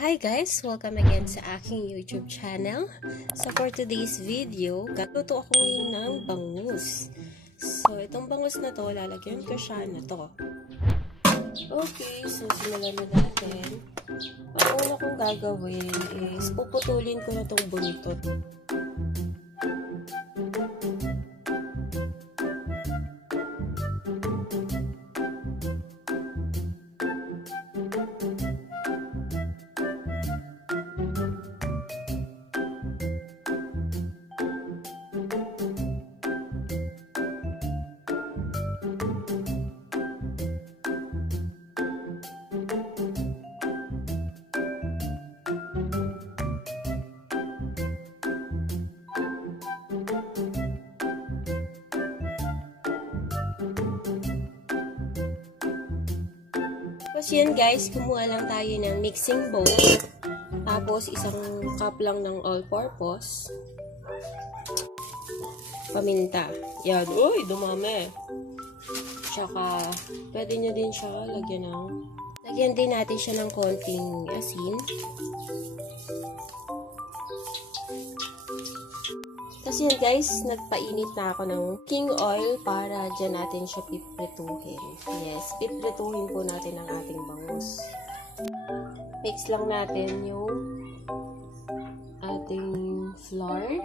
Hi guys! Welcome again sa aking YouTube channel. So for today's video, gagluto ako ngayon ng bangus. So itong bangus na to, lalagyan ko siya na to. Okay, so simulan na natin. Ang una kong gagawin is puputulin ko na tong buntot. Tapos yun guys, kumuha lang tayo ng mixing bowl. Tapos isang cup lang ng all-purpose. Paminta. Yan. Uy, dumami. Tsaka, pwede nyo din siya lagyan din natin siya ng konting asin. Kasi yan guys, nagpainit na ako ng cooking oil para dyan natin siya piprituhin. Yes, piprituhin po natin ang ating bangus. Mix lang natin yung ating flour.